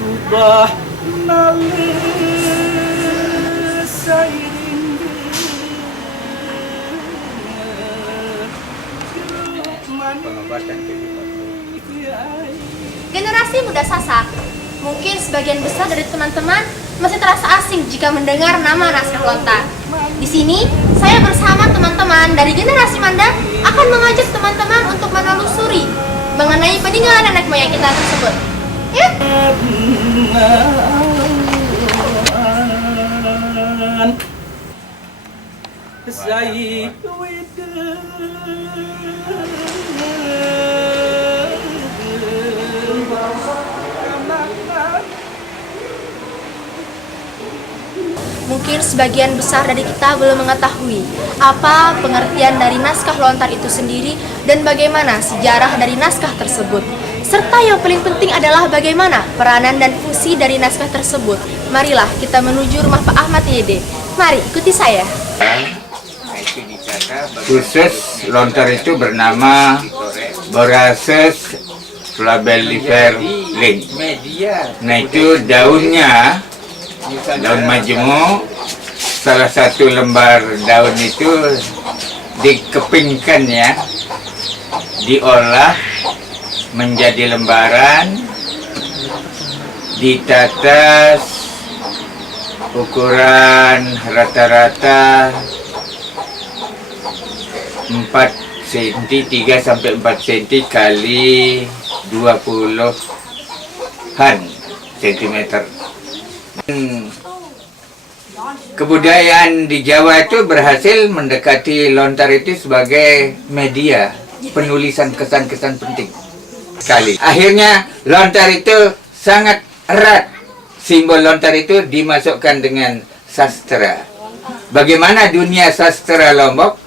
Generasi muda Sasak, mungkin sebagian besar dari teman-teman masih terasa asing jika mendengar nama naskah lontar. Di sini, saya bersama teman-teman dari generasi Manda akan mengajak teman-teman untuk menelusuri mengenai peninggalan nenek moyang kita tersebut. Yuk! Mungkin sebagian besar dari kita belum mengetahui apa pengertian dari naskah lontar itu sendiri dan bagaimana sejarah dari naskah tersebut. Serta yang paling penting adalah bagaimana peranan dan fungsi dari naskah tersebut. Marilah kita menuju rumah Pak Ahmad Yede. Mari ikuti saya. Khusus lontar itu bernama Borassus flabellifer Link. Nah itu daunnya, daun majemuk, salah satu lembar daun itu dikepingkan ya, diolah menjadi lembaran, ditatas ukuran rata-rata 4 cm, 3 sampai 4 cm kali 20-an cm. Kebudayaan di Jawa itu berhasil mendekati lontar itu sebagai media penulisan kesan-kesan penting sekali. Akhirnya lontar itu sangat erat, simbol lontar itu dimasukkan dengan sastra. Bagaimana dunia sastra Lombok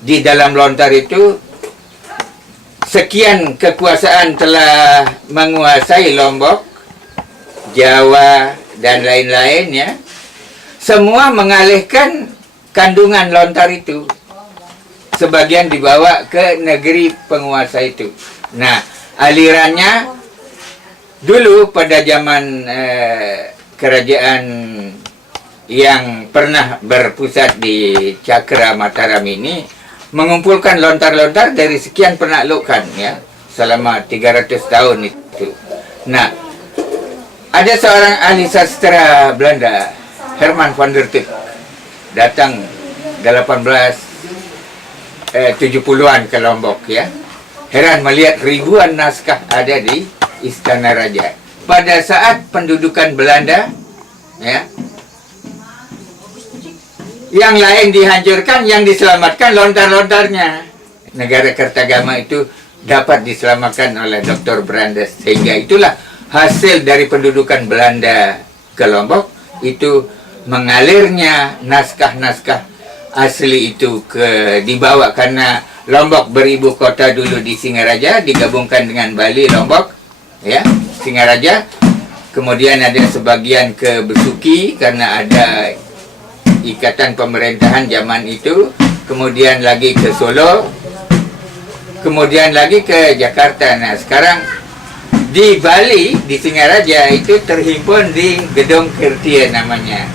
di dalam lontar itu, sekian kekuasaan telah menguasai Lombok, Jawa, dan lain-lain ya. Semua mengalihkan kandungan lontar itu. Sebagian dibawa ke negeri penguasa itu. Nah, alirannya dulu pada zaman kerajaan yang pernah berpusat di Cakra Mataram ini mengumpulkan lontar-lontar dari sekian penaklukan ya selama 300 tahun itu. Nah, ada seorang ahli sastra Belanda, Herman van der Tuuk, datang 1870-an ke Lombok ya. Heran melihat ribuan naskah ada di Istana Raja. Pada saat pendudukan Belanda ya, yang lain dihancurkan, yang diselamatkan lontar-lontarnya. Negara Kertagama itu dapat diselamatkan oleh Dr. Brandes. Sehingga itulah hasil dari pendudukan Belanda ke Lombok, itu mengalirnya naskah-naskah asli itu dibawa, karena Lombok beribu kota dulu di Singaraja, digabungkan dengan Bali, Lombok, ya, Singaraja. Kemudian ada sebagian ke Besuki karena ada ikatan pemerintahan zaman itu, kemudian lagi ke Solo, kemudian lagi ke Jakarta. Nah sekarang di Bali, di Singaraja itu terhimpun di Gedung Kirtia namanya,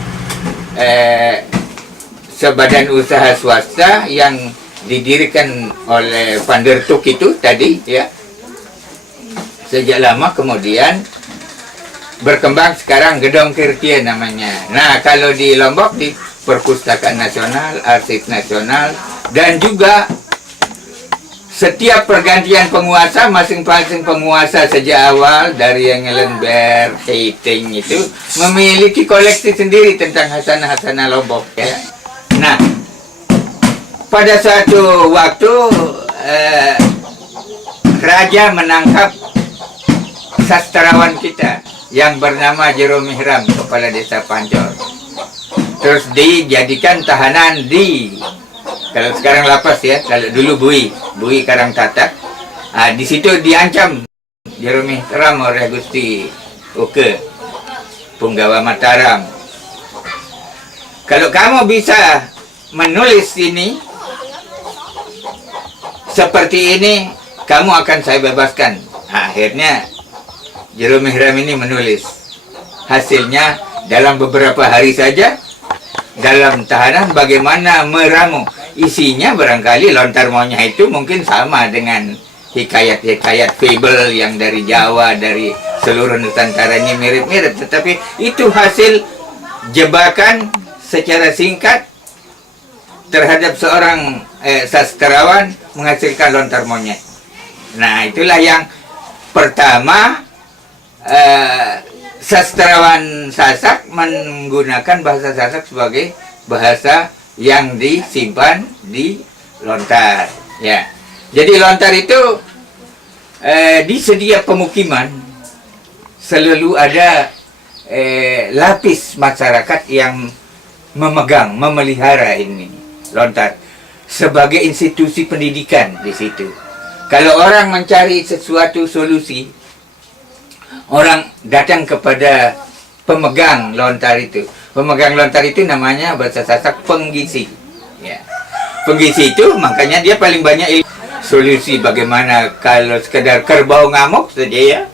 sebadan usaha swasta yang didirikan oleh Van der Tuuk itu tadi ya. Sejak lama kemudian berkembang sekarang Gedung Kirtia namanya. Nah kalau di Lombok di Perpustakaan Nasional, Arsip Nasional, dan juga setiap pergantian penguasa, masing-masing penguasa sejak awal dari yang Ngelenber, Heiting itu memiliki koleksi sendiri tentang hasanah-hasanah Lombok ya. Nah, pada suatu waktu raja menangkap sastrawan kita yang bernama Jerome Mihram, kepala desa Pancor. Terus dijadikan tahanan di, kalau sekarang lapas ya, kalau dulu Bui Karangtatak. Di situ diancam Jerome Mihram oleh Gusti Oke, Punggawa Mataram. Kalau kamu bisa menulis ini seperti ini, kamu akan saya bebaskan. Akhirnya Jerome Mihram ini menulis hasilnya dalam beberapa hari saja dalam tahanan bagaimana meramu. Isinya barangkali lontar monyet itu mungkin sama dengan hikayat-hikayat fable yang dari Jawa, dari seluruh Nusantara ini mirip-mirip, tetapi itu hasil jebakan secara singkat terhadap seorang sastrawan menghasilkan lontar monyet. Nah, itulah yang pertama sastrawan Sasak menggunakan bahasa Sasak sebagai bahasa yang disimpan di lontar. Ya, jadi lontar itu di setiap pemukiman selalu ada lapis masyarakat yang memelihara ini lontar sebagai institusi pendidikan di situ. Kalau orang mencari sesuatu solusi, orang datang kepada pemegang lontar itu. Pemegang lontar itu namanya bahasa Sasak penggisi. Ya. Penggisi itu makanya dia paling banyak ilmu. Solusi bagaimana kalau sekedar kerbau ngamuk saja ya.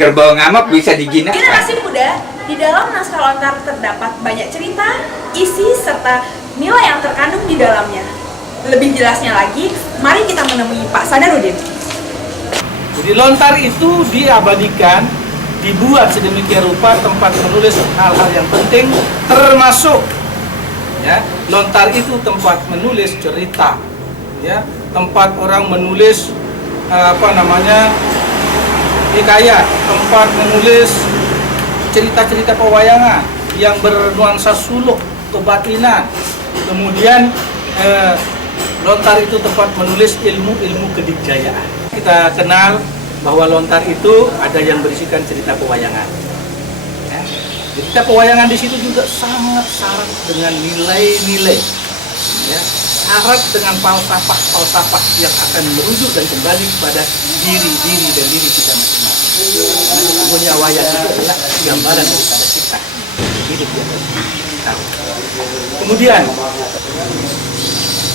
Kerbau ngamuk bisa dijinakkan. Generasi muda, di dalam naskah lontar terdapat banyak cerita, isi, serta nilai yang terkandung di dalamnya. Lebih jelasnya lagi, mari kita menemui Pak Sadarudin. Jadi lontar itu diabadikan, dibuat sedemikian rupa tempat menulis hal-hal yang penting, termasuk ya, lontar itu tempat menulis cerita, ya, tempat orang menulis hikayat, tempat menulis cerita-cerita pewayangan yang bernuansa suluk, kebatinan. Kemudian lontar itu tempat menulis ilmu-ilmu kedikjayaan. Kita kenal bahwa lontar itu ada yang berisikan cerita pewayangan. Ya. Cerita pewayangan di situ juga sangat syarat dengan nilai-nilai, ya, syarat dengan falsafah yang akan merujuk dan kembali kepada diri dan diri kita masing-masing. Sesungguhnya wayang itu adalah gambaran daripada kita hidup di atas tahu. Kemudian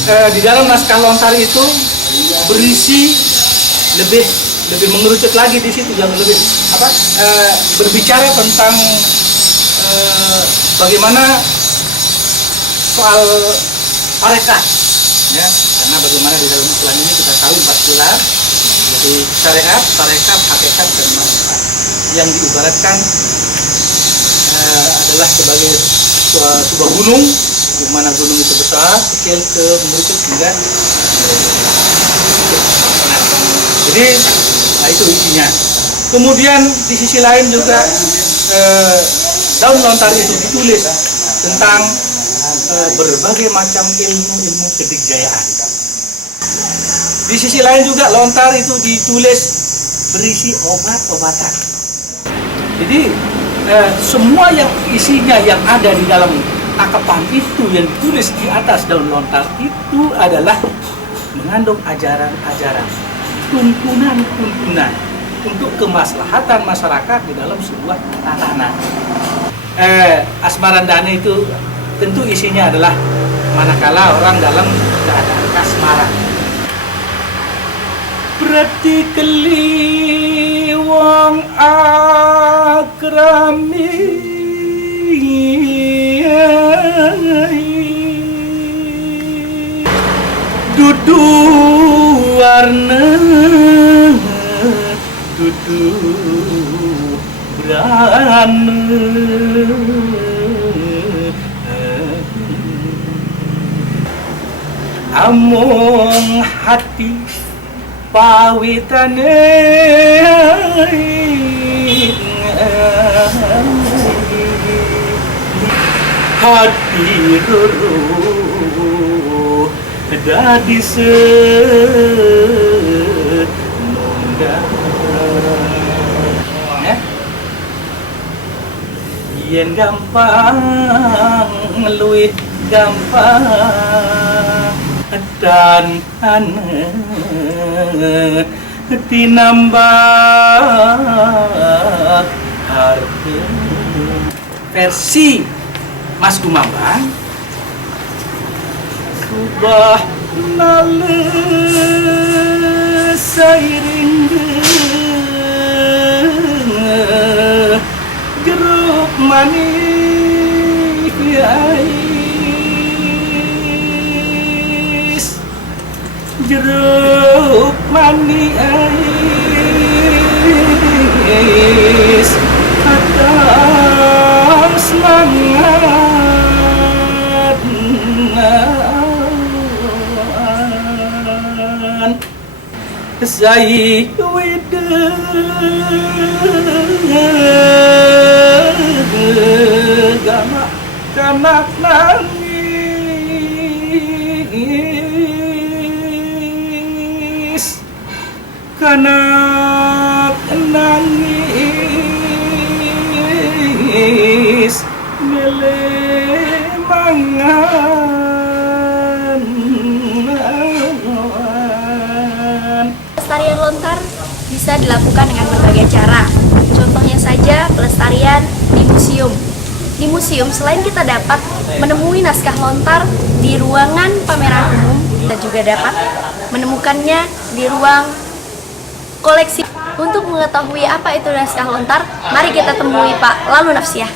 di dalam naskah lontar itu berisi lebih mengerucut lagi di situ, yang lebih berbicara tentang bagaimana soal tarekat, ya, karena bagaimana di dalam Islam ini kita tahu 4 pilar, jadi syariat, tarekat, hakikat, dan manfaat, yang diibaratkan adalah sebagai sebuah gunung, di mana gunung itu besar, kecil, mengerucut hingga jadi itu isinya. Kemudian di sisi lain juga daun lontar itu ditulis tentang berbagai macam ilmu kedikjayaan. Di sisi lain juga lontar itu ditulis berisi obat-obatan. Jadi semua yang isinya yang ada di dalam takapan itu yang ditulis di atas daun lontar itu adalah mengandung ajaran-ajaran, tuntunan untuk kemaslahatan masyarakat di dalam sebuah tatanan. Asmarandani itu tentu isinya adalah manakala orang dalam keadaan kasmaran. Berarti keliwang akrami dudu warna dudu berana among hati pawitane hati ruru dadi senunda ya, yen gampang luwih gampang dan tinambah harga. Versi Mas Gumambang, subah nale sairing jeruk hirup manis kadang semangat saya gama kanak nangis kanak nangis melemangan. Pelestarian lontar bisa dilakukan dengan berbagai cara. Contohnya saja pelestarian di museum. Di museum selain kita dapat menemui naskah lontar di ruangan pameran umum, kita juga dapat menemukannya di ruang koleksi. Untuk mengetahui apa itu naskah lontar, mari kita temui Pak Lalu Nafsiah.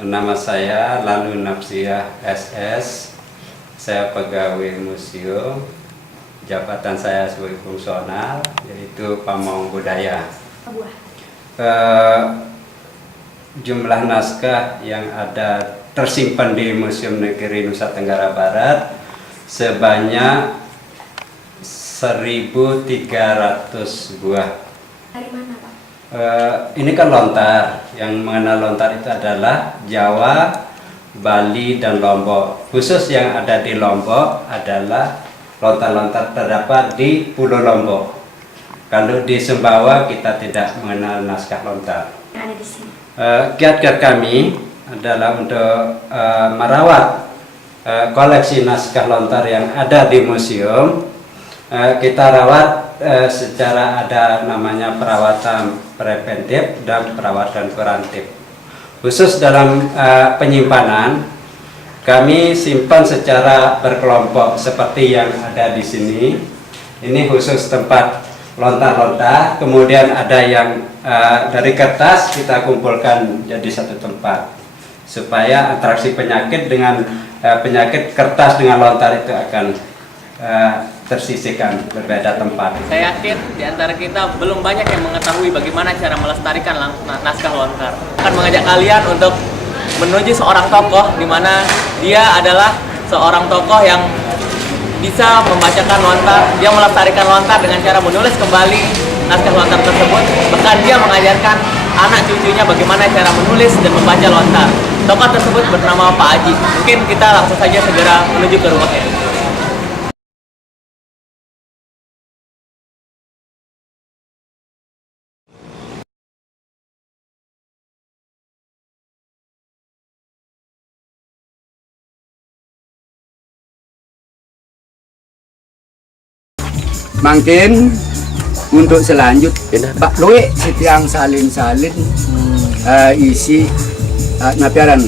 Nama saya Lalu Nafsiah SS. Saya pegawai museum. Jabatan saya sebagai fungsional yaitu pamong budaya. Jumlah naskah yang ada tersimpan di Museum Negeri Nusa Tenggara Barat sebanyak 1.300 buah. Dari mana, Pak? Ini kan lontar. Yang mengenal lontar itu adalah Jawa, Bali, dan Lombok. Khusus yang ada di Lombok adalah lontar-lontar terdapat di Pulau Lombok. Kalau di Sumbawa kita tidak mengenal naskah lontar. Yang ada di sini. Kiat-kiat kami adalah untuk merawat koleksi naskah lontar yang ada di museum. Kita rawat secara ada namanya perawatan preventif dan perawatan kurantif. Khusus dalam penyimpanan, kami simpan secara berkelompok seperti yang ada di sini. Ini khusus tempat lontar-lontar, kemudian ada yang dari kertas kita kumpulkan jadi satu tempat supaya interaksi penyakit dengan penyakit kertas dengan lontar itu akan tersisihkan berbeda tempat. Saya yakin di antara kita belum banyak yang mengetahui bagaimana cara melestarikan naskah lontar. Akan mengajak kalian untuk menuju seorang tokoh di mana dia adalah seorang tokoh yang bisa membacakan lontar, dia melestarikan lontar dengan cara menulis kembali naskah lontar tersebut. Bahkan dia mengajarkan anak cucunya bagaimana cara menulis dan membaca lontar. Tokoh tersebut bernama Pak Haji. Mungkin kita langsung saja segera menuju ke rumahnya. Mungkin untuk selanjutnya Pak Loe setiang salin-salin isi napiaran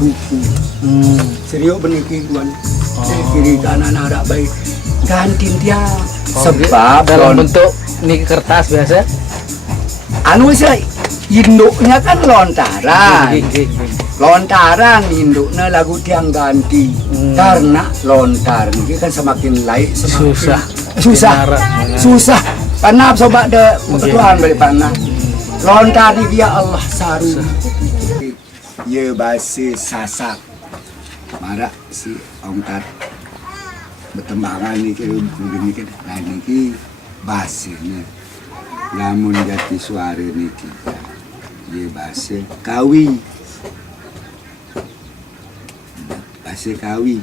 buku serius beniki tuan kiri kanan arah baik ganti dia sebab dalam bentuk ini kertas biasa anu saya induknya kan lontaran lontaran induknya lagu tiang ganti karena lontar ini kan semakin laik semakin susah karena sobat de kebetulan balik panah lontar di dia Allah saru ya basi sasak marak si ongkat bertembangan ni kira begini kan nah niki basinya namun jati suara niki ya basi kawi basi kawi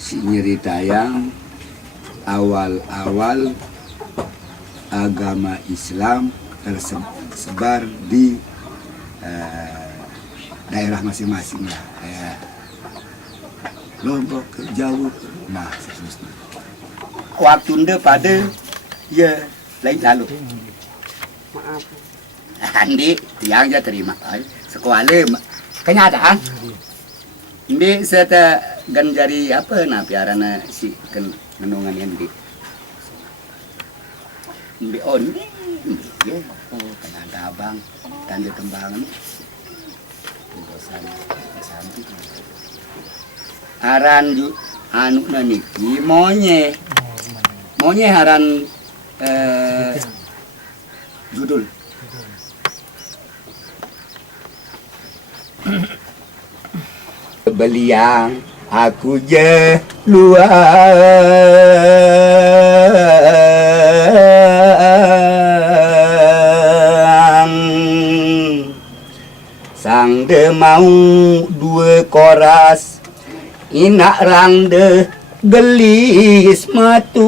si nyerita yang awal-awal agama Islam tersebar di daerah masing-masing lah, Lombok, Jawa, nah seterusnya. Waktu nda pada ya lain lalu. Maaf. Andi yang dia terima sekolah kenyataan. Ini serta ganjari apa nah piarana si menungan yang di on Iya, kena ada abang tanda kembangan. Bosan kesamping. Aran anu niki monye. Monye aran judul. Beliang aku je luang sang de mau dua koras inak rang de gelis matu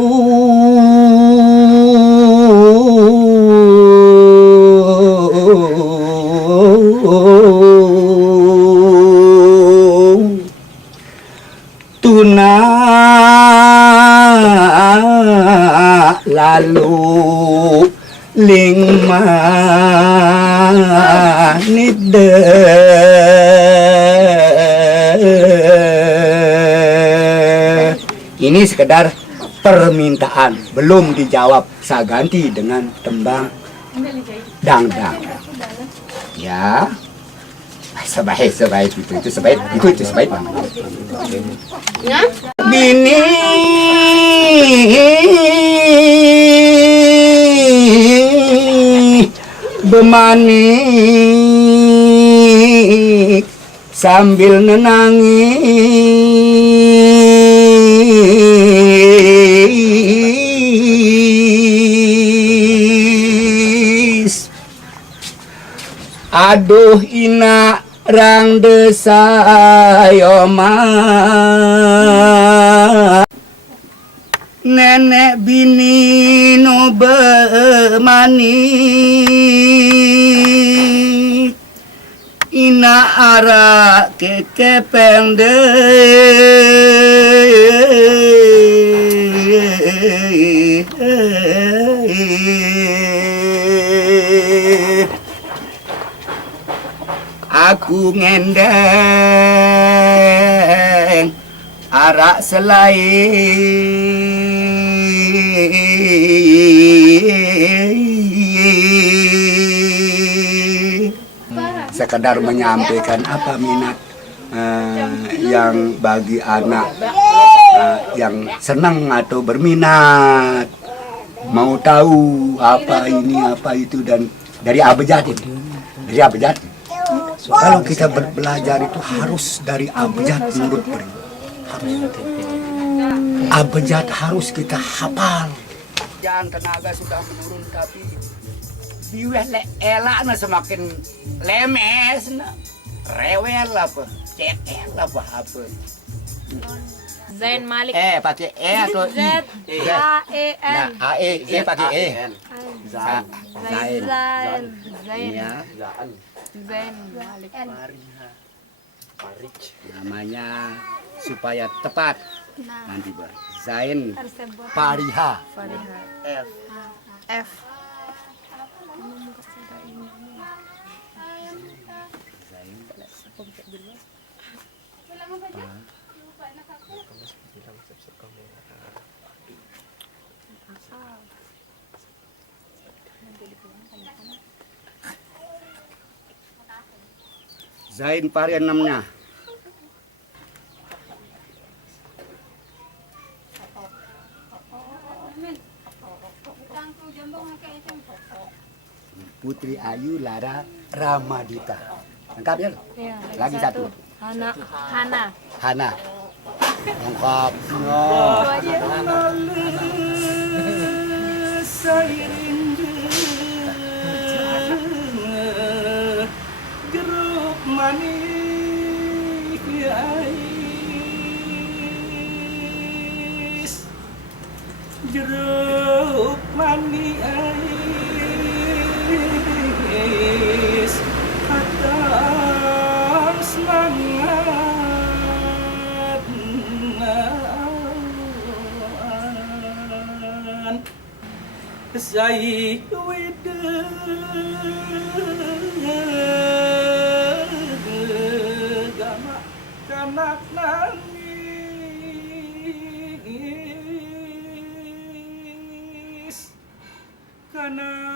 tuna lalu ling manit de ini sekedar permintaan belum dijawab, saya ganti dengan tembang dangdang ya. Sebaik itu sebaik bini bemanik sambil nenangis. Aduh ina rang desa yoma nenek bini no bemanik ina ara kekepeng de aku ngendeng arak selai sekedar menyampaikan apa minat yang bagi anak yang senang atau berminat mau tahu apa ini apa itu dan dari abjad. Kalau kita belajar itu harus dari abjad menurut Pri. Abjad harus kita hafal. Jangan tenaga sudah menurun tapi biweh elaknya semakin lemes, rewel apa, cekel apa. Zain Malik. Pakai atau I? Z-A-E-N. Nah, pakai Zain. Ya. Zain Malik. Namanya supaya tepat. Nanti Pak. Zain Fariha. F. Zain Fariha namanya. Putri Ayu Lara Ramadita. Lengkap ya? Iya, Lagi satu. Hana. Hana. Lengkap. Jeruk manis, jeruk manis, akan semangat saya gamak kanak nangis karena